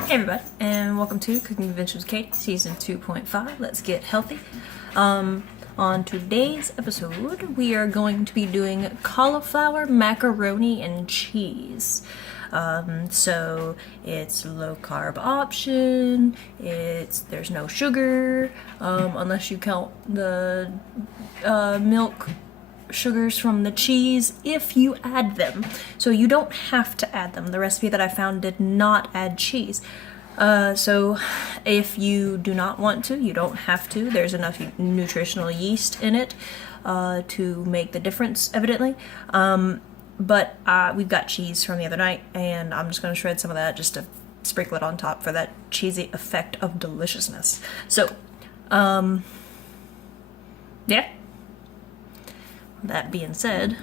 Hey everybody, and welcome to Cooking Adventures with Katie, Season 2.5. Let's get healthy. On today's episode, we are going to be doing cauliflower, macaroni, and cheese. So it's a low-carb option, there's no sugar, unless you count the milk sugars from the cheese if you add them. So you don't have to add them. The recipe that I found did not add cheese. So if you do not want to, you don't have to. There's enough nutritional yeast in it to make the difference, evidently. But we've got cheese from the other night, and I'm just going to shred some of that just to sprinkle it on top for that cheesy effect of deliciousness. So, yeah. That being said,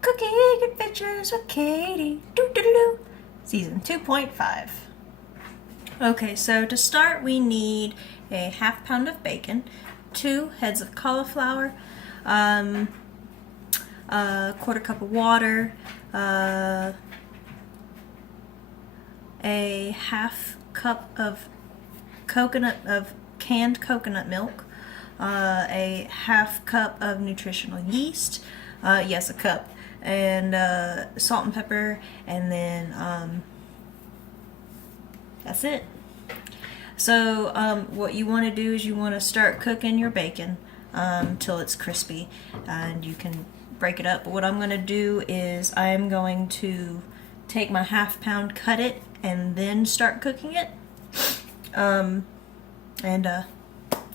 Cooking Adventures with Katie, doo-doo-doo, Season 2.5. Okay, so to start we need a half pound of bacon, 2 heads of cauliflower, a quarter cup of water, a half cup of canned coconut milk, a half cup of nutritional yeast, yes, a cup, and salt and pepper, and then that's it. So what you want to do is you want to start cooking your bacon till it's crispy, and you can break it up. But what I'm going to do is I'm going to take my half pound, cut it, and then start cooking it.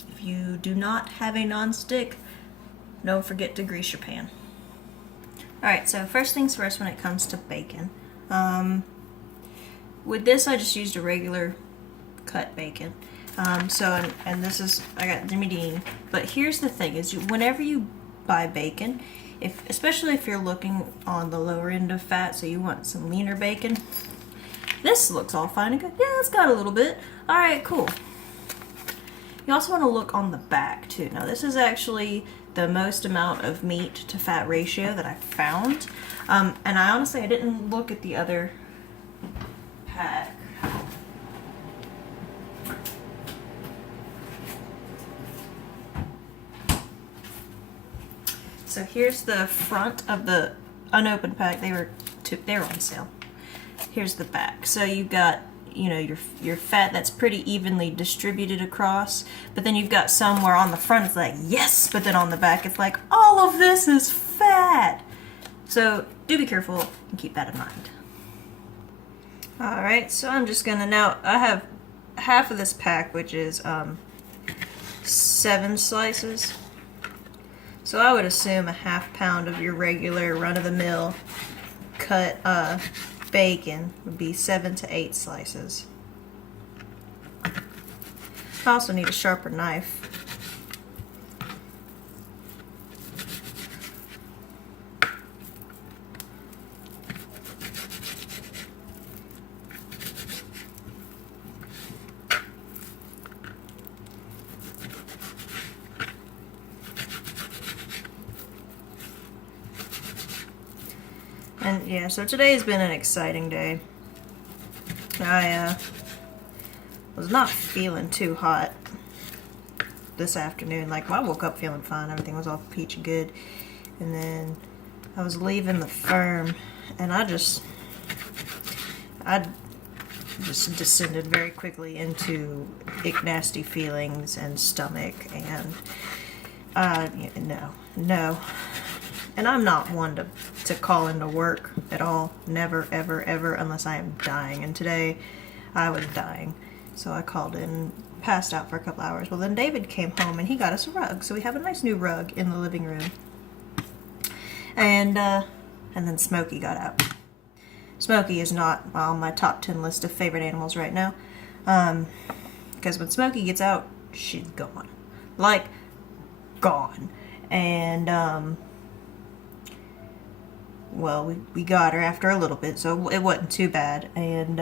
If you do not have a non-stick, don't forget to grease your pan. Alright, so first things first when it comes to bacon. With this I just used a regular cut bacon. And this is, I got Jimmy Dean. But here's the thing, is whenever you buy bacon, especially if you're looking on the lower end of fat, so you want some leaner bacon, this looks all fine and good. Yeah, it's got a little bit. Alright, cool. You also want to look on the back too. Now this is actually the most amount of meat to fat ratio that I found. And I didn't look at the other pack. So here's the front of the unopened pack. They were on sale. Here's the back. So you've got, you know, your fat that's pretty evenly distributed across, but then you've got some where on the front it's like yes, but then on the back it's like all of this is fat. So do be careful and keep that in mind. Alright, so I'm just gonna, now I have half of this pack, which is 7 slices. So I would assume a half pound of your regular run-of-the-mill cut bacon would be 7 to 8 slices. I also need a sharper knife. And yeah, so today has been an exciting day. I was not feeling too hot this afternoon. Like, I woke up feeling fine. Everything was all peachy good. And then I was leaving the firm, and I just descended very quickly into nasty feelings and stomach, and no. And I'm not one to call into work at all. Never, ever, ever, unless I am dying. And today, I was dying. So I called in, passed out for a couple hours. Well, then David came home and he got us a rug. So we have a nice new rug in the living room. And then Smokey got out. Smokey is not on my top 10 list of favorite animals right now. Because when Smokey gets out, she's gone. Like, gone. And, well, we got her after a little bit, so it wasn't too bad. And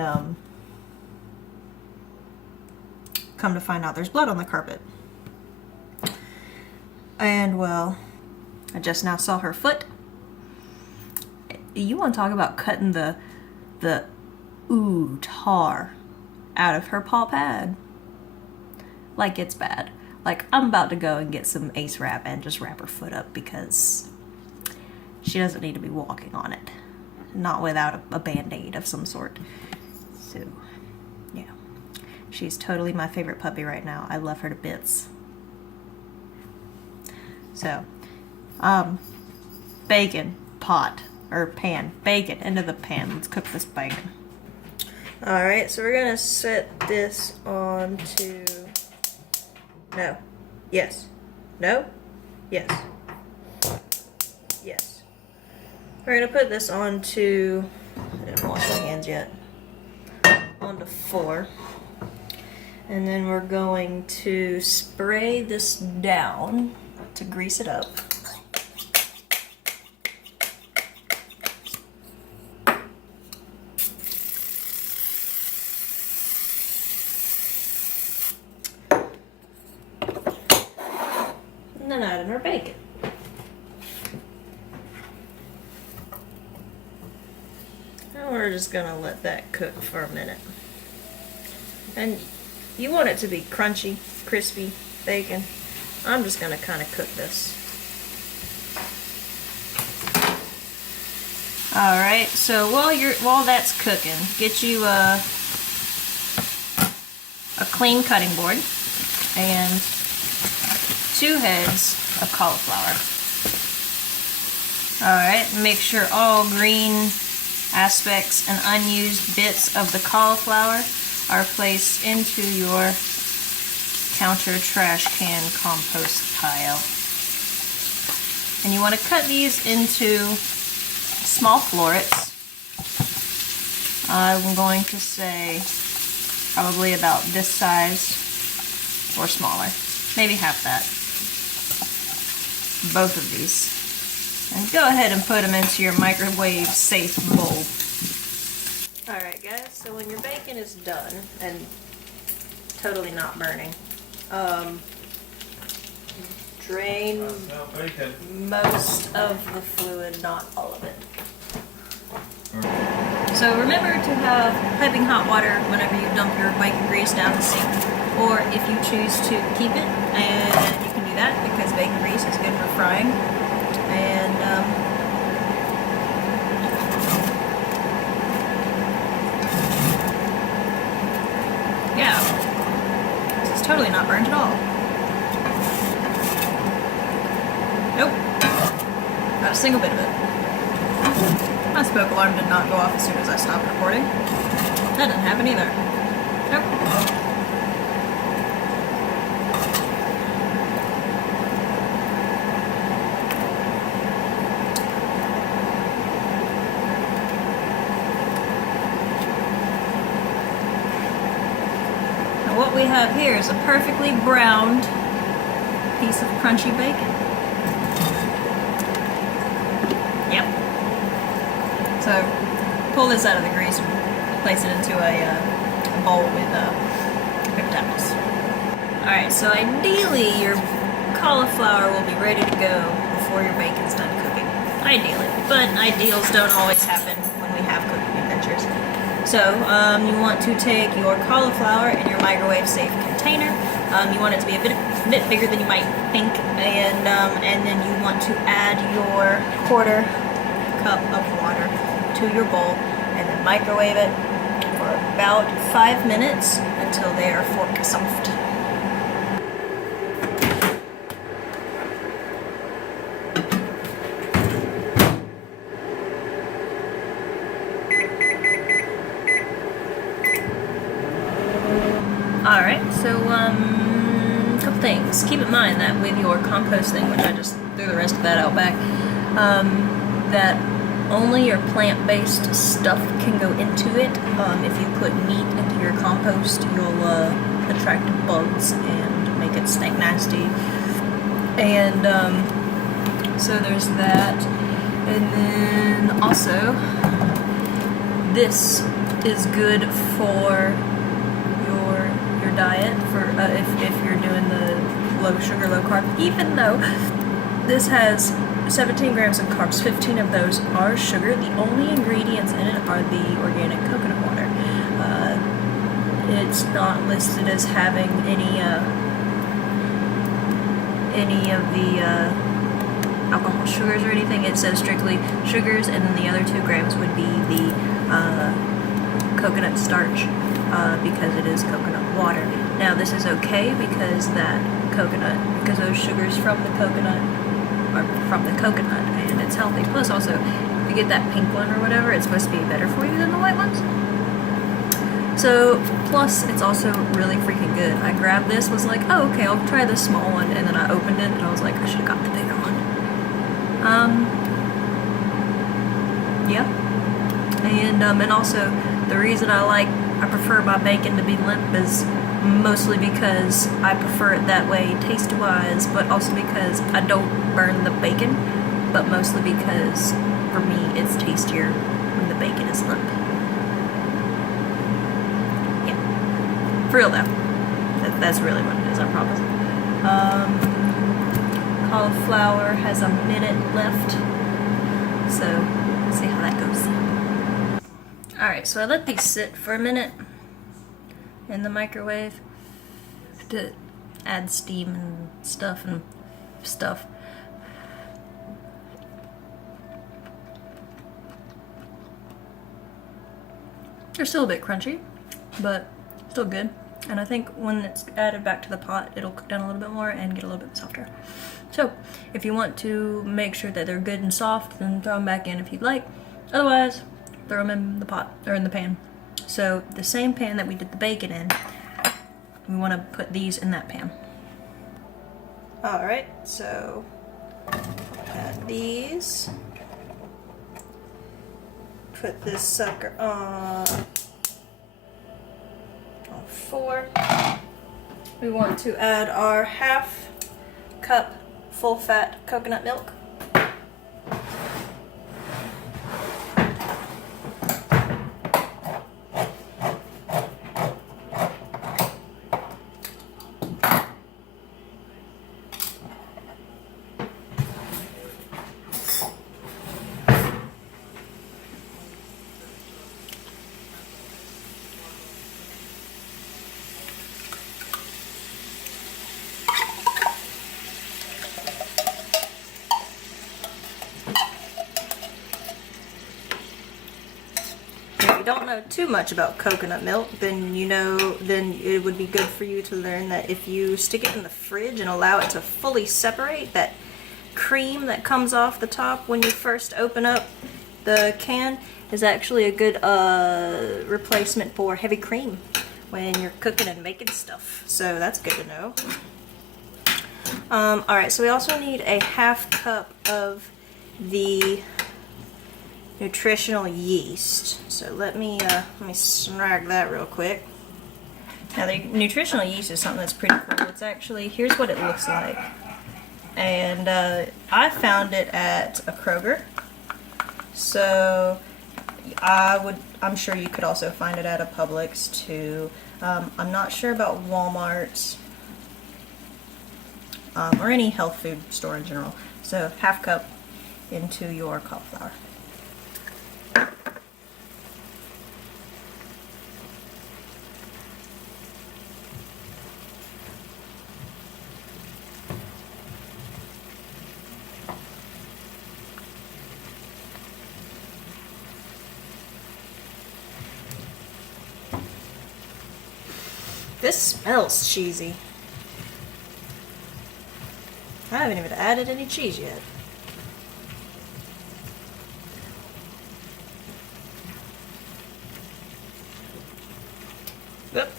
come to find out, there's blood on the carpet. And, well, I just now saw her foot. You want to talk about cutting the tar out of her paw pad. Like it's bad. Like I'm about to go and get some Ace wrap and just wrap her foot up because she doesn't need to be walking on it. Not without a band-aid of some sort. So, yeah. She's totally my favorite puppy right now. I love her to bits. So, bacon, pot, or pan. Bacon, into the pan. Let's cook this bacon. Alright, so we're gonna set this on to... No. Yes. No? Yes. Yes. We're gonna put this onto... I didn't wash my hands yet. Onto 4. And then we're going to spray this down to grease it up. And then add in our bacon. And we're just gonna let that cook for a minute. And you want it to be crunchy, crispy bacon. I'm just gonna kind of cook this. All right, so while that's cooking, get you a clean cutting board and 2 heads of cauliflower. All right, make sure all green aspects and unused bits of the cauliflower are placed into your counter trash can compost pile. And you want to cut these into small florets. I'm going to say probably about this size or smaller. Maybe half that. Both of these. And go ahead and put them into your microwave safe bowl. Alright guys, so when your bacon is done and totally not burning, drain most of the fluid, not all of it. So remember to have piping hot water whenever you dump your bacon grease down the sink, or if you choose to keep it, and you can do that because bacon grease is good for frying. And yeah, this is totally not burnt at all. Nope, not a single bit of it. My smoke alarm did not go off as soon as I stopped recording. That didn't happen either. Nope. What we have here is a perfectly browned piece of crunchy bacon. Yep. So pull this out of the grease and place it into a bowl with paper towels. Alright, so ideally your cauliflower will be ready to go before your bacon's done cooking. Ideally. But ideals don't always happen when we have cooking adventures. So, you want to take your cauliflower in your microwave safe container. You want it to be a bit bigger than you might think, and then you want to add your 1/4 cup of water to your bowl, and then microwave it for about 5 minutes until they are fork soft. Alright, so, a couple things. Keep in mind that with your composting, which I just threw the rest of that out back, that only your plant-based stuff can go into it. If you put meat into your compost, you'll attract bugs and make it stink nasty. And, so there's that. And then, also, this is good for your diet for if you're doing the low sugar, low carb, even though this has 17 grams of carbs, 15 of those are sugar. The only ingredients in it are the organic coconut water. it's not listed as having any of the alcohol sugars or anything. It says strictly sugars, and then the other 2 grams would be the coconut starch because it is coconut water. Now this is okay because those sugars from the coconut are from the coconut, and it's healthy. Plus also, if you get that pink one or whatever, it's supposed to be better for you than the white ones. So, plus it's also really freaking good. I grabbed this, was like, oh okay, I'll try this small one, and then I opened it and I was like, I should have got the bigger one. Yeah. And also the reason I prefer my bacon to be limp is mostly because I prefer it that way taste-wise, but also because I don't burn the bacon, but mostly because for me it's tastier when the bacon is limp. Yeah. For real though. That's really what it is, I promise. Cauliflower has a minute left, so let's see how that goes. Alright, so I let these sit for a minute in the microwave to add steam and stuff. They're still a bit crunchy, but still good. And I think when it's added back to the pot, it'll cook down a little bit more and get a little bit softer. So, if you want to make sure that they're good and soft, then throw them back in if you'd like. Otherwise, throw them in the pot, or in the pan. So, the same pan that we did the bacon in, we want to put these in that pan. Alright, so add these. Put this sucker on 4. We want to add our 1/2 cup full fat coconut milk. Don't know too much about coconut milk, then it would be good for you to learn that if you stick it in the fridge and allow it to fully separate, that cream that comes off the top when you first open up the can is actually a good replacement for heavy cream when you're cooking and making stuff. So that's good to know. Alright, so we also need a 1/2 cup of the nutritional yeast. So let me snag that real quick. Now the nutritional yeast is something that's pretty cool. It's actually, here's what it looks like. And I found it at a Kroger. So I'm sure you could also find it at a Publix too. I'm not sure about Walmart or any health food store in general. So 1/2 cup into your cauliflower. This smells cheesy. I haven't even added any cheese yet. Yep.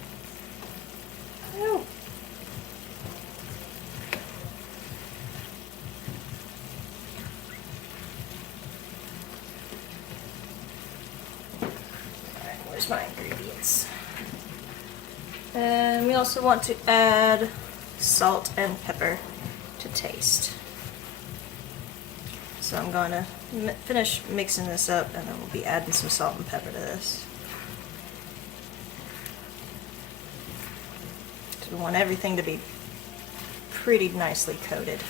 Oh. Alright, where's my ingredients? And we also want to add salt and pepper to taste. So I'm going to finish mixing this up, and then we'll be adding some salt and pepper to this. So we want everything to be pretty nicely coated.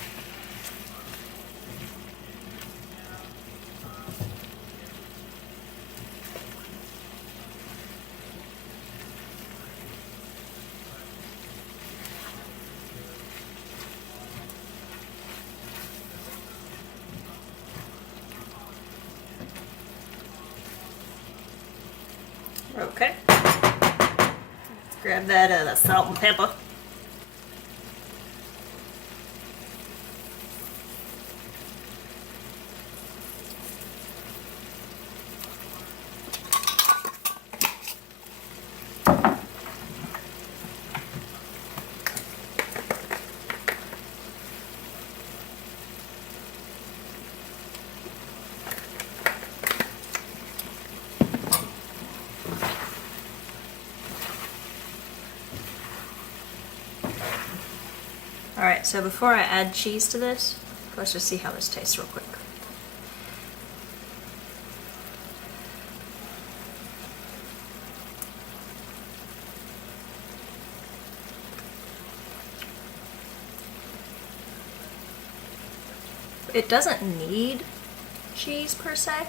Grab that salt and pepper. Alright, so before I add cheese to this, let's just see how this tastes real quick. It doesn't need cheese per se.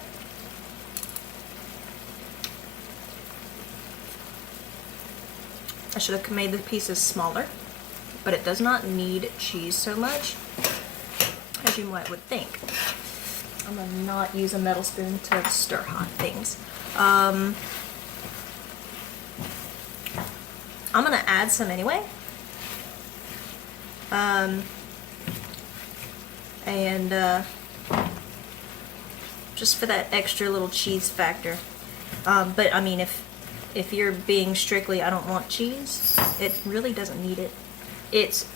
I should have made the pieces smaller, but it does not need cheese so much as you might would think. I'm gonna not use a metal spoon to stir hot things. I'm gonna add some anyway. Just for that extra little cheese factor. But I mean, if you're being strictly, I don't want cheese, it really doesn't need it. It's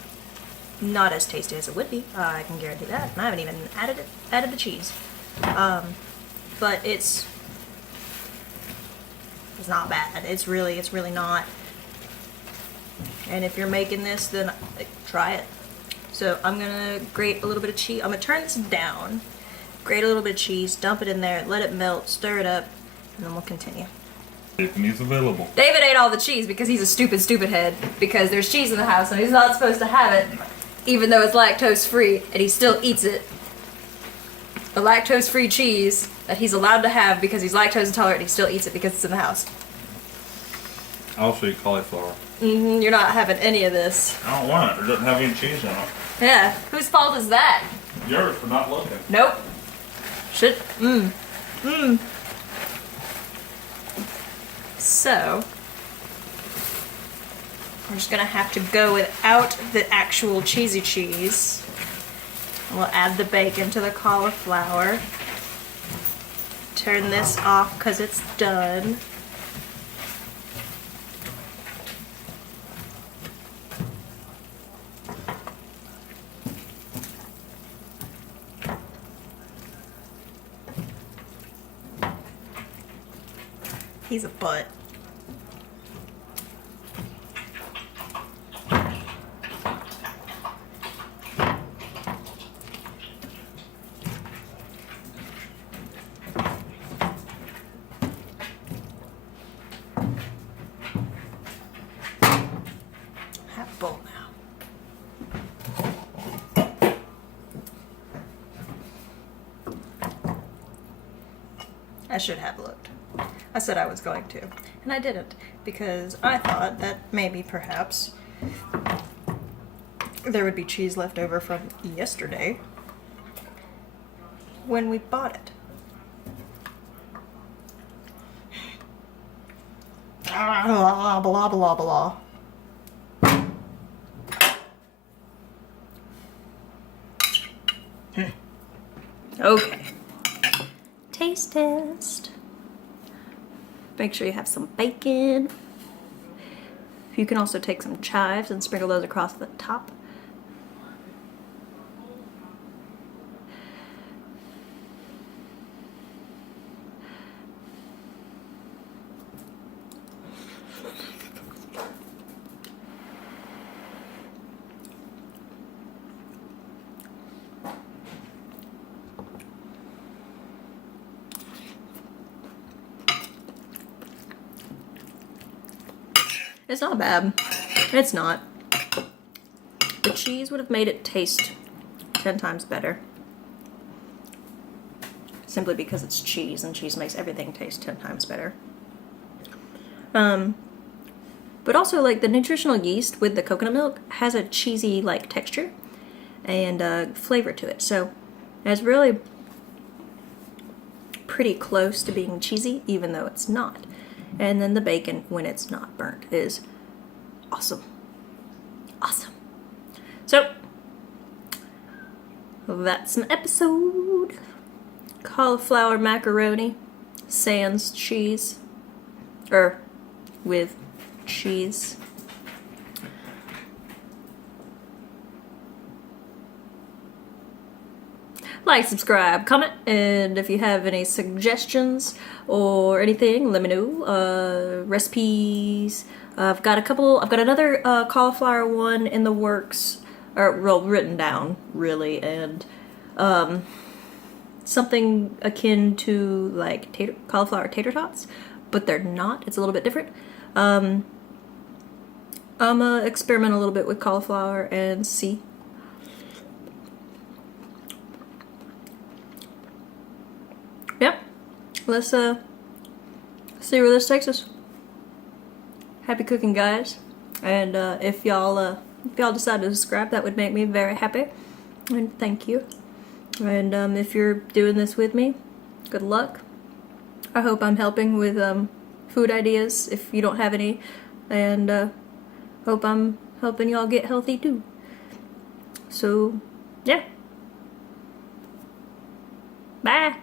not as tasty as it would be. I can guarantee that. And I haven't even added the cheese. But it's not bad. It's really not. And if you're making this, then try it. So I'm gonna grate a little bit of cheese. I'm gonna turn this down, grate a little bit of cheese, dump it in there, let it melt, stir it up, and then we'll continue. Tiffany's available. David ate all the cheese because he's a stupid head, because there's cheese in the house and he's not supposed to have it, even though it's lactose free, and he still eats it. The lactose free cheese that he's allowed to have because he's lactose intolerant, he still eats it because it's in the house. I also eat cauliflower. You're not having any of this. I don't want it. It doesn't have any cheese in it. Yeah, whose fault is that? Yours for not looking. Nope. So, we're just gonna have to go without the actual cheesy cheese. We'll add the bacon to the cauliflower. Turn this off because it's done. He's a butt. Have a bowl now. I should have looked. I said I was going to, and I didn't, because I thought that maybe, perhaps, there would be cheese left over from yesterday when we bought it. Blah, blah, blah, blah. Okay. Taste test. Make sure you have some bacon. You can also take some chives and sprinkle those across the top. It's not bad. It's not. The cheese would have made it taste 10 times better. Simply because it's cheese, and cheese makes everything taste 10 times better. But also, like, the nutritional yeast with the coconut milk has a cheesy, like, texture and flavor to it. So it's really pretty close to being cheesy, even though it's not. And then the bacon, when it's not burnt, is awesome. Awesome. So, that's an episode. Cauliflower macaroni, sans cheese, with cheese. Like, subscribe, comment, and if you have any suggestions or anything, let me know. Recipes. I've got another cauliflower one in the works, or well, written down, really, and something akin to like cauliflower tater tots, but they're not. It's a little bit different. I'm gonna experiment a little bit with cauliflower and see. Yep. Let's see where this takes us. Happy cooking, guys. And if y'all decide to subscribe, that would make me very happy. And thank you. And if you're doing this with me, good luck. I hope I'm helping with food ideas if you don't have any. And hope I'm helping y'all get healthy too. So, yeah. Bye.